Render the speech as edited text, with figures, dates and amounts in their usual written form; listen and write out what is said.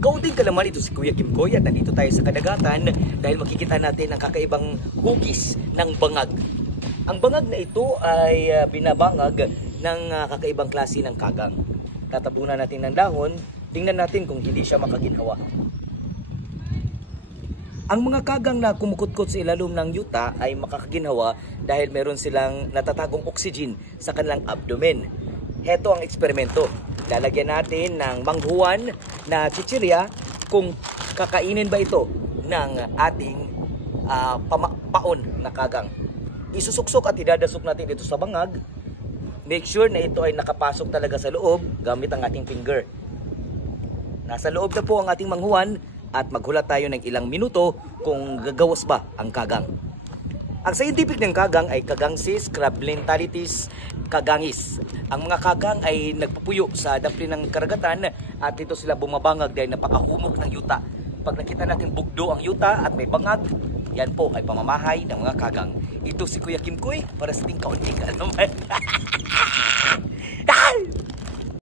Kaunting kalaman, ito si Kuya Kim Koy at nandito tayo sa kadagatan dahil makikita natin ang kakaibang hugis ng bangag. Ang bangag na ito ay binabangag ng kakaibang klase ng kagang. Tatabunan natin ng dahon, tingnan natin kung hindi siya makaginhawa. Ang mga kagang na kumukutkot sa ilalim ng yuta ay makakaginhawa dahil meron silang natatagong oxygen sa kanilang abdomen. Heto ang eksperimento. Lalagyan natin ng manghuwan na chichirya kung kakainin ba ito ng ating paon na kagang. Isusuksok at idadasok natin ito sa bangag. Make sure na ito ay nakapasok talaga sa loob gamit ang ating finger. Nasa loob na po ang ating manghuwan at maghulat tayo ng ilang minuto kung gagawas ba ang kagang. Ang scientific ng kagang ay Kagangsis crablentalitis kagangis. Ang mga kagang ay nagpupuyo sa dapli ng karagatan at dito sila bumabangag dahil napakahumok ng yuta. Pag nakita natin bugdo ang yuta at may bangag, yan po ay pamamahay ng mga kagang. Ito si Kuya Kim Koy para sa ating kaunting alaman.